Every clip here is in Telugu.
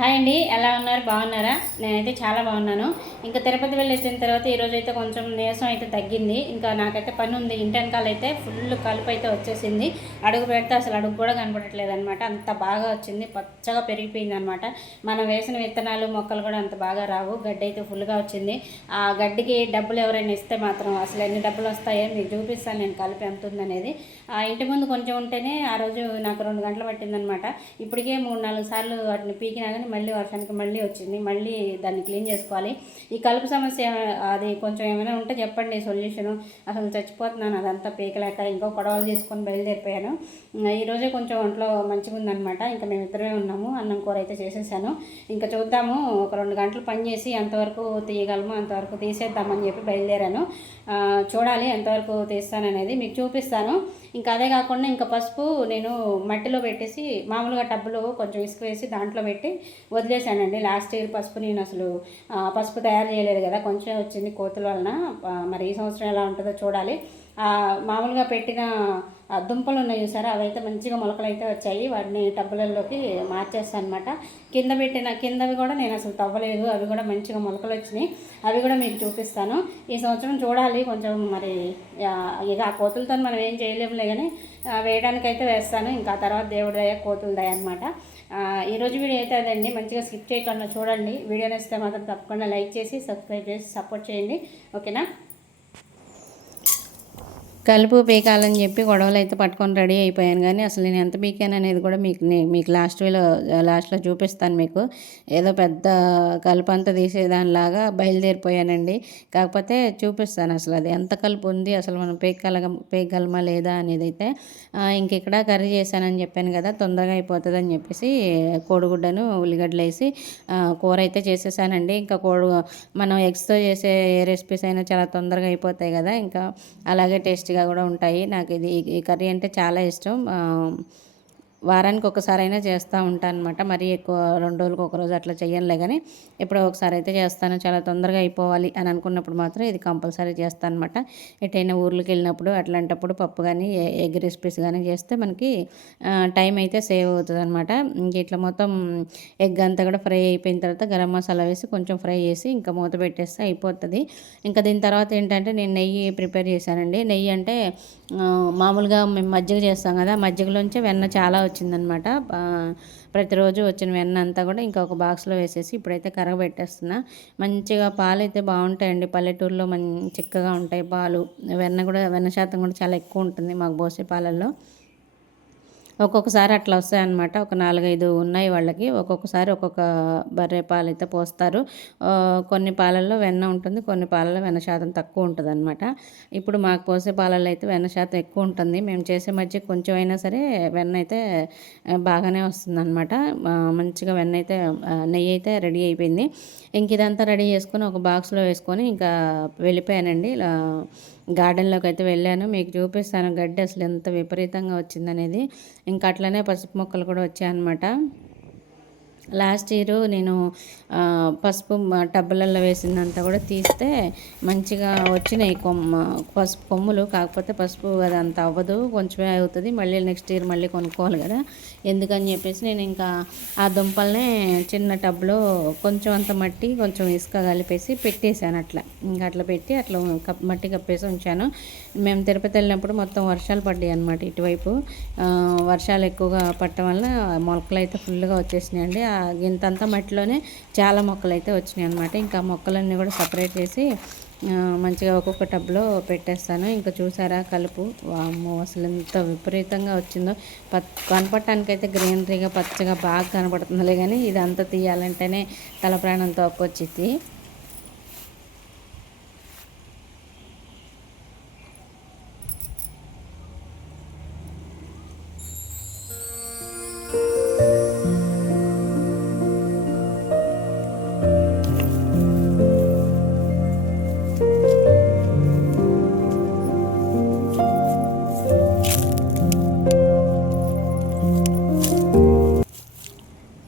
హాయ్ అండి ఎలా ఉన్నారు? బాగున్నారా? నేనైతే చాలా బాగున్నాను. ఇంకా తిరుపతి వెళ్ళేసిన తర్వాత ఈరోజు అయితే కొంచెం నీరసం అయితే తగ్గింది. ఇంకా నాకైతే పని ఉంది. ఇంటెనకాల అయితే ఫుల్ కలుపు అయితే వచ్చేసింది. అడుగు పెడితే అసలు అడుగు కూడా కనపడట్లేదు అనమాట అంత బాగా వచ్చింది. పచ్చగా పెరిగిపోయింది అనమాట మనం వేసిన విత్తనాలు మొక్కలు కూడా అంత బాగా రావు. గడ్డి అయితే ఫుల్గా వచ్చింది. ఆ గడ్డికి డబ్బులు ఎవరైనా ఇస్తే మాత్రం అసలు ఎన్ని డబ్బులు వస్తాయో మీకు చూపిస్తాను. నేను కలుపు ఎంత ఉందనేది. ఆ ఇంటి ముందు కొంచెం ఉంటేనే ఆ రోజు నాకు రెండు గంటలు పట్టిందనమాట ఇప్పటికే మూడు నాలుగు సార్లు వాటిని పీకినా కానీ మళ్ళీ వర్షానికి మళ్ళీ వచ్చింది మళ్ళీ దాన్ని క్లీన్ చేసుకోవాలి. ఈ కలుపు సమస్య అది కొంచెం ఏమైనా ఉంటే చెప్పండి సొల్యూషను. అసలు చచ్చిపోతున్నాను అదంతా పీకలేక ఇంకో గొడవలు తీసుకొని బయలుదేరిపోయాను. ఈరోజే కొంచెం ఒంట్లో మంచిగా ఉందనమాట ఇంకా మేము ఇద్దరమే ఉన్నాము అన్నం కూర అయితే చేసేసాను. ఇంకా చూద్దాము ఒక రెండు గంటలు పని చేసి ఎంతవరకు తీయగలము అంతవరకు తీసేద్దామని చెప్పి బయలుదేరాను. చూడాలి ఎంతవరకు తీస్తాననేది మీకు చూపిస్తాను. ఇంకా అదే కాకుండా ఇంకా పసుపు నేను మట్టిలో పెట్టేసి మామూలుగా టబ్బులో కొంచెం ఇసుక వేసి దాంట్లో పెట్టి వదిలేశానండి. లాస్ట్ ఇయర్ పసుపు నేను అసలు పసుపు తయారు చేయలేదు కదా కొంచెం వచ్చింది కోతుల వలన. మరి ఈ సంవత్సరం ఎలా ఉంటుందో చూడాలి. మామూలుగా పెట్టిన దుంపలు ఉన్నాయి చూసారా? అవైతే మంచిగా మొలకలు అయితే వచ్చాయి. వాటిని టబ్బులలోకి మార్చేస్తాను అనమాట కింద పెట్టిన కిందవి కూడా నేను అసలు తవ్వలేదు. అవి కూడా మంచిగా మొలకలు వచ్చినాయి. అవి కూడా మీకు చూపిస్తాను. ఈ సంవత్సరం చూడాలి. కొంచెం మరి ఇక ఆ కోతులతో మనం ఏం చేయలేములే కానీ వేయడానికైతే వేస్తాను. ఇంకా తర్వాత దేవుడి దయ కోతుల దయ అనమాట ఈరోజు వీడియో అయితే అదండి. మంచిగా స్కిప్ చేయకుండా చూడండి. వీడియో నచ్చితే మాత్రం తప్పకుండా లైక్ చేసి సబ్స్క్రైబ్ చేసి సపోర్ట్ చేయండి. ఓకేనా? కలుపు పీకాలని చెప్పి గొడవలు అయితే పట్టుకొని రెడీ అయిపోయాను. కానీ అసలు నేను ఎంత పీకాను అనేది కూడా మీకు మీకు లాస్ట్ వేలో లాస్ట్లో చూపిస్తాను మీకు. ఏదో పెద్ద కలుపు అంతా తీసేదానిలాగా బయలుదేరిపోయానండి. కాకపోతే చూపిస్తాను అసలు అది ఎంత కలుపు ఉంది అసలు మనం పీకలగ పీకగలమా లేదా అనేది అయితే ఇంక ఇక్కడ కర్రీ చేశానని చెప్పాను కదా తొందరగా అయిపోతుంది అని చెప్పేసి కోడిగుడ్డను ఉల్లిగడ్డలు వేసి కూర అయితే చేసేసానండి. ఇంకా కోడి మనం ఎగ్స్తో చేసే ఏ రెసిపీస్ అయినా చాలా తొందరగా అయిపోతాయి కదా ఇంకా అలాగే టేస్టీగా కూడా ఉంటాయి. నాకు ఇది ఈ కర్రీ అంటే చాలా ఇష్టం. వారానికి ఒకసారి అయినా చేస్తూ ఉంటాను అనమాట మరీ ఎక్కువ రెండు రోజులకు ఒక రోజు అట్లా చేయనులే కానీ ఎప్పుడో ఒకసారి అయితే చేస్తాను. చాలా తొందరగా అయిపోవాలి అని అనుకున్నప్పుడు మాత్రం ఇది కంపల్సరీ చేస్తాను అనమాట ఎటైనా ఊర్లకు వెళ్ళినప్పుడు అట్లాంటప్పుడు పప్పు కానీ ఎగ్ రెసిపీస్ కానీ చేస్తే మనకి టైం అయితే సేవ్ అవుతుంది అనమాట ఇంక ఇట్లా మొత్తం ఎగ్ అంతా కూడా ఫ్రై అయిపోయిన తర్వాత గరం మసాలా వేసి కొంచెం ఫ్రై చేసి ఇంకా మూత పెట్టేస్తే అయిపోతుంది. ఇంకా దీని తర్వాత ఏంటంటే నేను నెయ్యి ప్రిపేర్ చేశానండి. నెయ్యి అంటే మామూలుగా మేము మజ్జిగ చేస్తాం కదా మజ్జిగలోంచి వెన్న చాలా వచ్చిందనమాట. ప్రతిరోజు వచ్చిన వెన్న అంతా కూడా ఇంకా ఒక బాక్స్లో వేసేసి ఇప్పుడైతే కరగబెట్టేస్తున్నా. మంచిగా పాలు అయితే బాగుంటాయండి. పల్లెటూరులో మంచి చిక్కగా ఉంటాయి పాలు. వెన్న కూడా వెన్న శాతం కూడా చాలా ఎక్కువ ఉంటుంది మాకు పోసే పాలల్లో. ఒక్కొక్కసారి అట్లా వస్తాయన్నమాట. ఒక నాలుగైదు ఉన్నాయి వాళ్ళకి. ఒక్కొక్కసారి ఒక్కొక్క బర్రె పాలు అయితే పోస్తారు. కొన్ని పాలల్లో వెన్న ఉంటుంది కొన్ని పాలల్లో వెన్న శాతం తక్కువ ఉంటుంది అనమాట ఇప్పుడు మాకు పోసే పాలల్లో అయితే వెన్న శాతం ఎక్కువ ఉంటుంది. మేము చేసే మధ్య కొంచెం అయినా సరే వెన్న అయితే బాగానే వస్తుంది అనమాట మంచిగా వెన్న అయితే నెయ్యి అయితే రెడీ అయిపోయింది. ఇంక ఇదంతా రెడీ చేసుకొని ఒక బాక్స్లో వేసుకొని ఇంకా వెళ్ళిపోయానండి. ఇలా గార్డెన్లోకి అయితే వెళ్ళాను. మీకు చూపిస్తాను గడ్డి అసలు ఎంత విపరీతంగా వచ్చిందనేది. ఇంకా అట్లనే పసుపు మొక్కలు కూడా వచ్చాయన్నమాట. లాస్ట్ ఇయర్ నేను పసుపు టబ్బులలో వేసిందంతా కూడా తీస్తే మంచిగా వచ్చినాయి కొమ్మ పసుపు కొమ్ములు. కాకపోతే పసుపు అది అంత అవ్వదు కొంచెమే అవుతుంది. మళ్ళీ నెక్స్ట్ ఇయర్ మళ్ళీ కొనుక్కోవాలి కదా. ఎందుకని చెప్పేసి నేను ఇంకా ఆ దుంపలనే చిన్న టబ్లో కొంచెం అంత మట్టి కొంచెం ఇసుక కలిపేసి పెట్టేశాను అట్లా. ఇంకా అట్లా పెట్టి అట్లా కప్ మట్టి కప్పేసి ఉంచాను. మేము తిరుపతి వెళ్ళినప్పుడు మొత్తం వర్షాలు పడ్డాయి అనమాట ఇటువైపు. వర్షాలు ఎక్కువగా పట్టడం వల్ల మొలకలు అయితే ఫుల్గా వచ్చేసినాయండి. ఆ గింతంతా మట్టిలోనే చాలా మొక్కలు అయితే వచ్చినాయి అనమాట ఇంకా మొక్కలన్నీ కూడా సపరేట్ చేసి మంచిగా ఒక్కొక్క టబ్లో పెట్టేస్తాను. ఇంకా చూసారా కలుపు? వామ్మో అసలు ఎంత విపరీతంగా వచ్చిందో. పత్ కనపడటానికైతే గ్రీనరీగా పచ్చగా బాగా కనపడుతుందిలే కానీ ఇదంతా తీయాలంటేనే తల ప్రాణం తోకొచ్చింది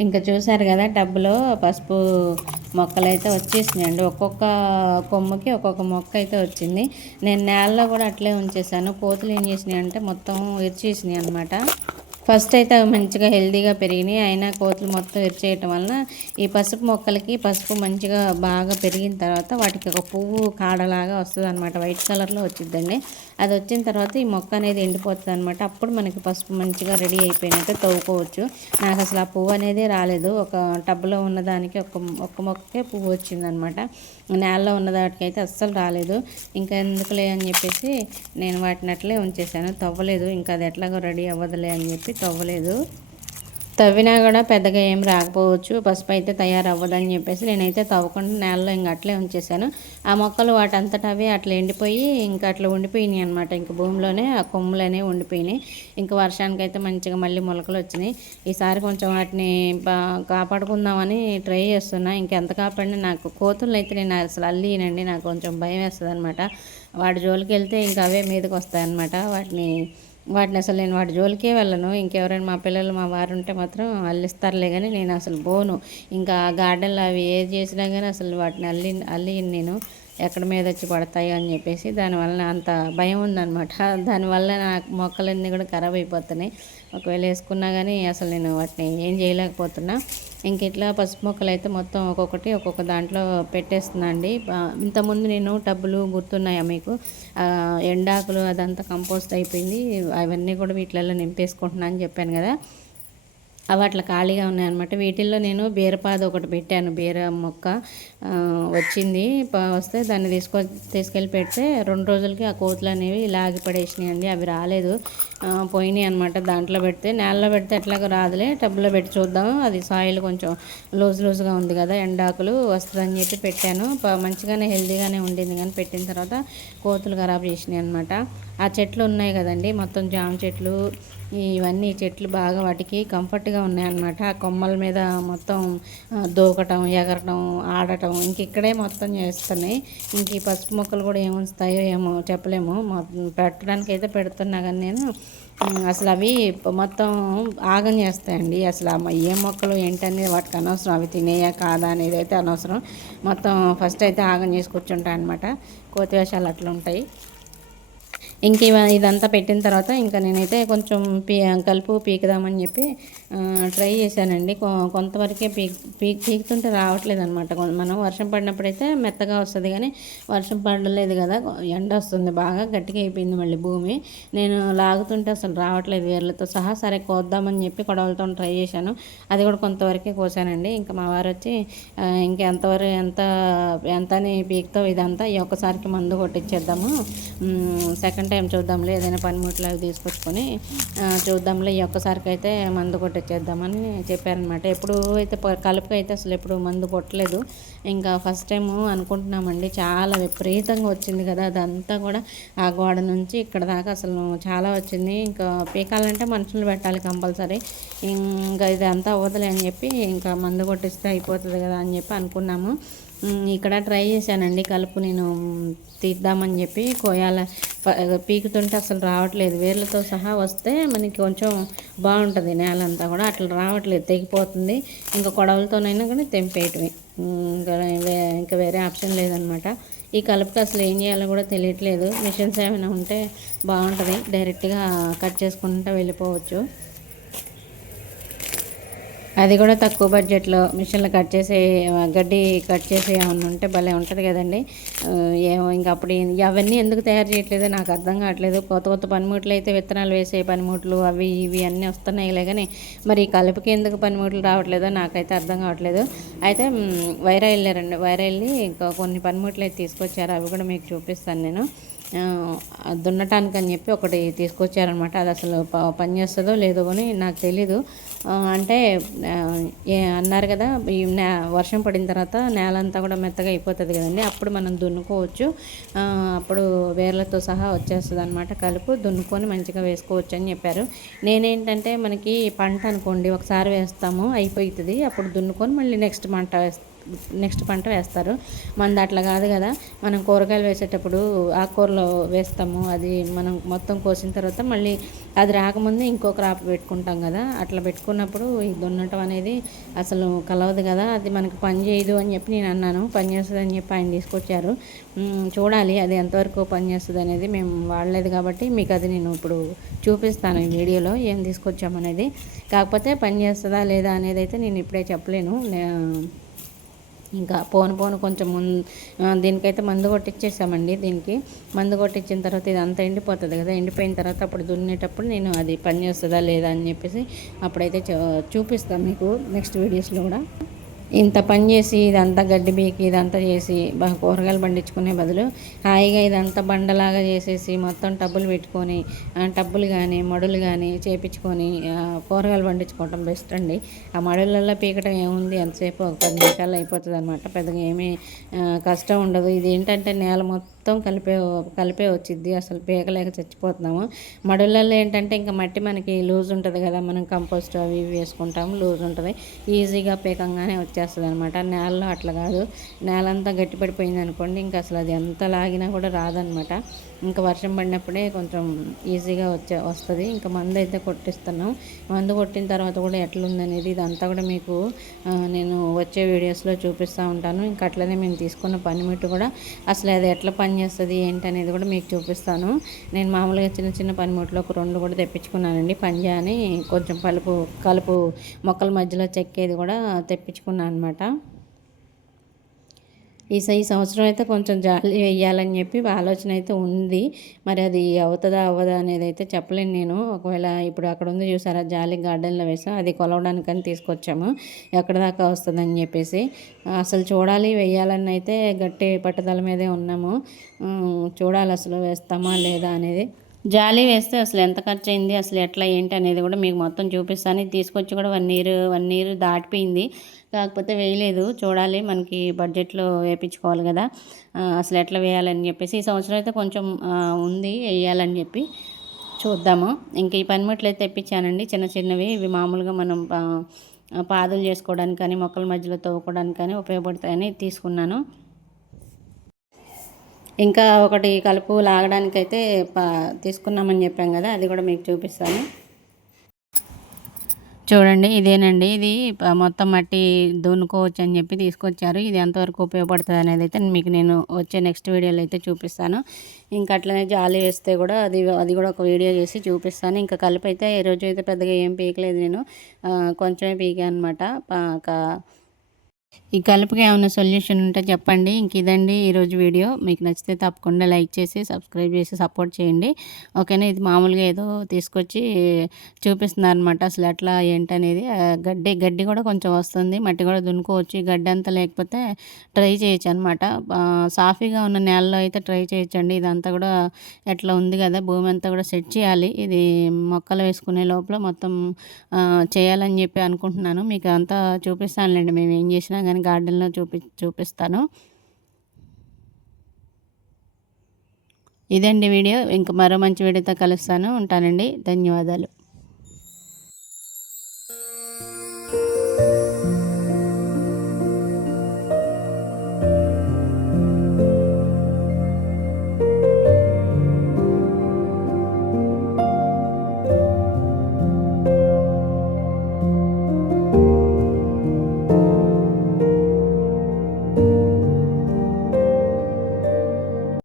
ఇంకా చూసారు కదా టబ్లో పసుపు మొక్కలు అయితే వచ్చేసినాయండి. ఒక్కొక్క కొమ్మకి ఒక్కొక్క మొక్క అయితే వచ్చింది. నేను నేలలో కూడా అట్లే ఉంచేసాను కోతులు ఏం చేసినాయి అంటే మొత్తం ఇరిచేసినాయి అనమాట ఫస్ట్ అయితే అవి మంచిగా హెల్తీగా పెరిగినాయి. అయినా కోతులు మొత్తం విరిచేయటం వలన ఈ పసుపు మొక్కలకి పసుపు మంచిగా బాగా పెరిగిన తర్వాత వాటికి ఒక పువ్వు కాడలాగా వస్తుంది అనమాట వైట్ కలర్లో వచ్చిందండి అది వచ్చిన తర్వాత ఈ మొక్క అనేది ఎండిపోతుంది అనమాట అప్పుడు మనకి పసుపు మంచిగా రెడీ అయిపోయినట్టు తవ్వుకోవచ్చు. నాకు అసలు ఆ పువ్వు అనేది రాలేదు. ఒక టబ్లో ఉన్నదానికి ఒక ఒక్క మొక్కకే పువ్వు వచ్చిందనమాట నేలలో ఉన్నదాటికి అయితే అస్సలు రాలేదు. ఇంకా ఎందుకులే అని చెప్పేసి నేను వాటిని అట్లే ఉంచేసాను తవ్వలేదు. ఇంకా అది ఎట్లాగో రెడీ అవ్వదులే అని చెప్పి తవ్వలేదు. తవ్వినా కూడా పెద్దగా ఏం రాకపోవచ్చు. పసుపు అయితే తయారవ్వదని చెప్పేసి నేనైతే తవ్వకుండా నేలలో ఇంక అట్లే ఉంచేసాను ఆ మొక్కలు వాటంతట అవి అట్లా ఎండిపోయి ఇంకా అట్లా ఉండిపోయినాయి అనమాట ఇంక భూమిలోనే ఆ కొమ్ములనే ఉండిపోయినాయి. ఇంకా వర్షానికి అయితే మంచిగా మళ్ళీ మొలకలు వచ్చినాయి. ఈసారి కొంచెం వాటిని కాపాడుకుందామని ట్రై చేస్తున్నా. ఇంకెంత కాపాడినా నాకు కోతులు అయితే నేను అసలు అల్లినండి నాకు కొంచెం భయం వేస్తుంది అనమాట వాటి జోలికి వెళ్తే ఇంకా అవే మీదకి వస్తాయన్నమాట వాటిని వాటిని అసలు నేను వాటి జోలికే వెళ్ళను. ఇంకెవరైనా మా పిల్లలు మా వారు ఉంటే మాత్రం అల్లిస్తారులే కానీ నేను అసలు పోను ఇంకా గార్డెన్లో అవి ఏది చేసినా కానీ అసలు వాటిని అల్లి అల్లి నేను. ఎక్కడ మీద వచ్చి పడతాయి అని చెప్పేసి దానివల్ల అంత భయం ఉందనమాట దానివల్ల నా మొక్కలన్నీ కూడా ఖరాబ్ అయిపోతున్నాయి. ఒకవేళ వేసుకున్నా కానీ అసలు నేను వాటిని ఏం చేయలేకపోతున్నా. ఇంక ఇట్లా పసుపు మొక్కలు అయితే మొత్తం ఒక్కొక్కటి ఒక్కొక్క దాంట్లో పెట్టేస్తున్నా అండి. ఇంతకుముందు నేను టబ్బులు గుర్తున్నాయా మీకు? ఎండాకులు అదంతా కంపోస్ట్ అయిపోయింది. అవన్నీ కూడా వీటిలలో నింపేసుకుంటున్నా అని చెప్పాను కదా. అవి అట్లా ఖాళీగా ఉన్నాయన్నమాట. వీటిల్లో నేను బీరపాదు ఒకటి పెట్టాను. బీర మొక్క వచ్చింది. వస్తే దాన్ని తీసుకొ తీసుకెళ్ళి పెడితే రెండు రోజులకి ఆ కోతులు అనేవి లాగి పడేసినాయి అండి అవి రాలేదు. పోయినాయి అనమాట దాంట్లో పెడితే నేలలో పెడితే ఎట్లాగ రాదులే. టబ్లో పెట్టి చూద్దాం అది సాయిల్ కొంచెం లూజ్ లూజ్గా ఉంది కదా ఎండాకులు వస్తుందని చెప్పి పెట్టాను. మంచిగానే హెల్దీగానే ఉండింది కానీ పెట్టిన తర్వాత కోతులు ఖరాబ్ చేసినాయి అనమాట ఆ చెట్లు ఉన్నాయి కదండి మొత్తం జామ చెట్లు ఇవన్నీ చెట్లు బాగా వాటికి కంఫర్ట్గా ఉన్నాయన్నమాట ఆ కొమ్మల మీద మొత్తం దూకటం ఎగరటం ఆడటం ఇంక ఇక్కడే మొత్తం చేస్తున్నాయి. ఇంక ఈ పసుపు మొక్కలు కూడా ఏముంచుతాయో ఏమో చెప్పలేము. పెట్టడానికి అయితే పెడుతున్నా కానీ నేను. అసలు అవి మొత్తం ఆగం చేస్తాయండి. అసలు ఏ మొక్కలు ఏంటనేది వాటికి అనవసరం. అవి తినేయా కాదా అనేది అయితే అనవసరం. మొత్తం ఫస్ట్ అయితే ఆగం చేసి కూర్చుంటాయి అనమాట కోతి వేషాలు అట్లుంటాయి ఇంక ఇదంతా పెట్టిన తర్వాత ఇంకా నేనైతే కొంచెం పీ కలుపు పీకుదామని చెప్పి ట్రై చేశానండి. కొంతవరకే పీక్ పీక్ పీకుతుంటే రావట్లేదు అనమాట మనం వర్షం పడినప్పుడైతే మెత్తగా వస్తుంది కానీ వర్షం పడలేదు కదా ఎండ వస్తుంది బాగా గట్టిగా అయిపోయింది మళ్ళీ భూమి. నేను లాగుతుంటే అసలు రావట్లేదు వేర్లతో సహా సరే కోద్దామని చెప్పి కొడవలతో ట్రై చేశాను. అది కూడా కొంతవరకే కోసానండి. ఇంకా మా వారు వచ్చి ఇంకెంతవరకు ఎంత ఎంత అని పీకుతావు ఇదంతా ఈ ఒక్కసారికి మందు కొట్టించేద్దాము సెకండ్ టైం చూద్దాంలే ఏదైనా పనిముట్లు అవి తీసుకొచ్చుకొని చూద్దాంలే ఈ ఒక్కసారికి అయితే మందు కొట్టించేద్దామని చెప్పారనమాట ఎప్పుడు అయితే కలుపుకి అయితే అసలు ఎప్పుడు మందు కొట్టలేదు. ఇంకా ఫస్ట్ టైం అనుకుంటున్నామండి చాలా విపరీతంగా వచ్చింది కదా అదంతా కూడా ఆ గోడ నుంచి ఇక్కడ దాకా అసలు చాలా వచ్చింది. ఇంకా పీకాలంటే మనుషులు పెట్టాలి కంపల్సరీ. ఇంకా ఇది అంతా అవ్వదులే అని చెప్పి ఇంకా మందు కొట్టిస్తే అయిపోతుంది కదా అని చెప్పి అనుకున్నాము. ఇక్కడ ట్రై చేశానండి. కలుపు నేను తీద్దామని చెప్పి కోయాల. పీకుతుంటే అసలు రావట్లేదు. వేర్లతో సహా వస్తే మనకి కొంచెం బాగుంటుంది నేలంతా కూడా. అట్లా రావట్లేదు. తెగిపోతుంది. ఇంకా కొడవలతోనైనా కానీ తెంపేయటమే ఇంకా ఇంకా వేరే ఆప్షన్ లేదనమాట. ఈ కలుపుకి అసలు ఏం చేయాలో కూడా తెలియట్లేదు. మిషన్స్ ఏమైనా ఉంటే బాగుంటుంది. డైరెక్ట్గా కట్ చేసుకుంటూ వెళ్ళిపోవచ్చు. అది కూడా తక్కువ బడ్జెట్లో మిషన్లు కట్ చేసే గడ్డి కట్ చేసే ఏమన్నా ఉంటే భలే ఉంటుంది కదండి. ఏమో ఇంకా అప్పుడు అవన్నీ ఎందుకు తయారు చేయట్లేదు? నాకు అర్థం కావట్లేదు. కొత్త కొత్త పనిముట్లు అయితే విత్తనాలు వేసే పనిముట్లు అవి ఇవి అన్నీ వస్తున్నాయిలే కానీ మరి కలుపుకి ఎందుకు పనిముట్లు రావట్లేదో నాకైతే అర్థం కావట్లేదు. అయితే వైరా వెళ్ళారండి వైరా వెళ్ళి ఇంకా కొన్ని పనిముట్లు అయితే తీసుకొచ్చారు. అవి కూడా మీకు చూపిస్తాను నేను. దున్నటానికి అని చెప్పి ఒకటి తీసుకొచ్చారనమాట అది అసలు పనిచేస్తుందో లేదో అని నాకు తెలీదు. అంటే అన్నారు కదా ఈ వర్షం పడిన తర్వాత నేల అంతా కూడా మెత్తగా అయిపోతుంది కదండి అప్పుడు మనం దున్నుకోవచ్చు. అప్పుడు వేర్లతో సహా వచ్చేస్తుంది అనమాట కలుపు దున్నుకొని మంచిగా వేసుకోవచ్చు అని చెప్పారు. నేనేంటంటే మనకి పంట అనుకోండి ఒకసారి వేస్తాము అయిపోతుంది అప్పుడు దున్నుకొని మళ్ళీ నెక్స్ట్ మంట వేస్తాను నెక్స్ట్ పంట వేస్తారు. మనది అట్లా కాదు కదా. మనం కూరగాయలు వేసేటప్పుడు ఆకుకూరలో వేస్తాము. అది మనం మొత్తం కోసిన తర్వాత మళ్ళీ అది రాకముందే ఇంకో క్రాప్ పెట్టుకుంటాం కదా. అట్లా పెట్టుకున్నప్పుడు ఈ దున్నటం అనేది అసలు కలవదు కదా. అది మనకు పని చేయదు అని చెప్పి నేను అన్నాను. పని చేస్తుంది అని చెప్పి ఆయన తీసుకొచ్చారు. చూడాలి అది ఎంతవరకు పని చేస్తుంది అనేది మేము వాడలేదు కాబట్టి మీకు అది నేను ఇప్పుడు చూపిస్తాను ఈ వీడియోలో ఏం తీసుకొచ్చామనేది. కాకపోతే పని చేస్తుందా లేదా అనేది అయితే నేను ఇప్పుడే చెప్పలేను. ఇంకా పోను పోను కొంచెం ముందు దీనికైతే మందు కొట్టించేసామండి దీనికి. మందు కొట్టించిన తర్వాత ఇది అంతా ఎండిపోతుంది కదా ఎండిపోయిన తర్వాత అప్పుడు దున్నేటప్పుడు నేను అది పని చేస్తుందా లేదా అని చెప్పేసి అప్పుడైతే చూపిస్తాను మీకు నెక్స్ట్ వీడియోస్లో కూడా. ఇంత పని చేసి ఇదంతా గడ్డి బీకి ఇదంతా చేసి కూరగాయలు పండించుకునే బదులు హాయిగా ఇదంతా బండలాగా చేసేసి మొత్తం టబ్బులు పెట్టుకొని టబ్బులు కానీ మడులు కానీ చేపించుకొని కూరగాయలు పండించుకోవటం బెస్ట్ అండి. ఆ మడులలో పీకటం ఏముంది? ఎంతసేపు? ఒక పది నిమిషాలు అయిపోతుంది అనమాట పెద్దగా ఏమీ కష్టం ఉండదు. ఇది ఏంటంటే నేల మొత్తం మొత్తం కలిపే కలిపే వచ్చింది అసలు పీకలేక చచ్చిపోతున్నాము. మడులలో ఏంటంటే ఇంకా మట్టి మనకి లూజ్ ఉంటుంది కదా. మనం కంపోస్ట్ అవి ఇవి వేసుకుంటాము లూజ్ ఉంటుంది. ఈజీగా పీకంగానే వచ్చేస్తుంది అనమాట నేలలో అట్లా కాదు. నేలంతా గట్టిపడిపోయింది అనుకోండి ఇంకా అసలు అది ఎంత లాగినా కూడా రాదనమాట ఇంకా వర్షం పడినప్పుడే కొంచెం ఈజీగా వచ్చే వస్తుంది. ఇంకా మందు అయితే కొట్టిస్తున్నాం. మందు కొట్టిన తర్వాత కూడా ఎట్లుందనేది ఇదంతా కూడా మీకు నేను వచ్చే వీడియోస్లో చూపిస్తూ ఉంటాను. ఇంకా అట్లనే మేము తీసుకున్న పనిముట్టు కూడా అసలు అది ఎట్లా పనిచేస్తుంది ఏంటి అనేది కూడా మీకు చూపిస్తాను. నేను మామూలుగా చిన్న చిన్న పనిముట్లు ఒక రెండు కూడా తెప్పించుకున్నానండి. పంజా అని కొంచెం పలుపు కలుపు మొక్కల మధ్యలో చెక్కేది కూడా తెప్పించుకున్నాను అనమాట ఈ ఈ సంవత్సరం అయితే కొంచెం జాలి వేయాలని చెప్పి ఆలోచన అయితే ఉంది. మరి అది అవుతుందా అవ్వదా అనేది అయితే చెప్పలేను నేను. ఒకవేళ ఇప్పుడు అక్కడ ఉంది చూసారా జాలి గార్డెన్లో వేసాం. అది కొలవడానికని తీసుకొచ్చాము. ఎక్కడ దాకా వస్తుందని చెప్పేసి. అసలు చూడాలి వేయాలని అయితే గట్టి పట్టుదల మీదే ఉన్నాము. చూడాలి అసలు వేస్తామా లేదా అనేది. జాలి వేస్తే అసలు ఎంత ఖర్చు అయింది అసలు ఎట్లా ఏంటి అనేది కూడా మీకు మొత్తం చూపిస్తాను. ఇది తీసుకొచ్చి కూడా వన్ ఇయర్ వన్ ఇయర్ దాటిపోయింది. కాకపోతే వేయలేదు. చూడాలి. మనకి బడ్జెట్లో వేయించుకోవాలి కదా. అసలు ఎట్లా వేయాలని చెప్పేసి ఈ సంవత్సరం అయితే కొంచెం ఉంది వేయాలని చెప్పి చూద్దాము. ఇంక ఈ పనిముట్లు అయితే తెప్పించానండి. చిన్న చిన్నవి. ఇవి మామూలుగా మనం పాదులు చేసుకోవడానికి కానీ మొక్కల మధ్యలో తవ్వుకోవడానికి కానీ ఉపయోగపడతాయని తీసుకున్నాను. ఇంకా ఒకటి కలుపు లాగడానికైతే పా తీసుకున్నామని చెప్పాం కదా అది కూడా మీకు చూపిస్తాను. చూడండి ఇదేనండి. ఇది మొత్తం మట్టి దున్నుకోవచ్చు అని చెప్పి తీసుకొచ్చారు. ఇది ఎంతవరకు ఉపయోగపడుతుంది అనేది అయితే మీకు నేను వచ్చే నెక్స్ట్ వీడియోలో అయితే చూపిస్తాను. ఇంకా అట్లనే జాలి వేస్తే కూడా అది అది కూడా ఒక వీడియో చేసి చూపిస్తాను. ఇంకా కలిపి అయితే ఈ రోజు అయితే పెద్దగా ఏం పీకలేదు నేను. కొంచెమే పీకా అనమాట ఈ కలుపుకి ఏమైనా సొల్యూషన్ ఉంటే చెప్పండి. ఇంక ఇదండి ఈరోజు వీడియో. మీకు నచ్చితే తప్పకుండా లైక్ చేసి సబ్స్క్రైబ్ చేసి సపోర్ట్ చేయండి. ఓకేనా? ఇది మామూలుగా ఏదో తీసుకొచ్చి చూపిస్తున్నారు అనమాట అసలు ఎట్లా ఏంటనేది. గడ్డి గడ్డి కూడా కొంచెం వస్తుంది. మట్టి కూడా దున్నుకోవచ్చు. ఈ గడ్డి అంతా లేకపోతే ట్రై చేయొచ్చు అనమాట సాఫీగా ఉన్న నేలలో అయితే ట్రై చేయొచ్చండి. ఇదంతా కూడా ఎట్లా ఉంది కదా భూమి అంతా కూడా సెట్ చేయాలి. ఇది మొక్కలు వేసుకునే లోపల మొత్తం చేయాలని చెప్పి అనుకుంటున్నాను. మీకు అంతా చూపిస్తానులేండి. మేము ఏం చేసినా కానీ గార్డెన్లో చూపి చూపిస్తాను. ఇదండి వీడియో. ఇంక మరో మంచి వీడియోతో కలుస్తాను. ఉంటానండి. ధన్యవాదాలు.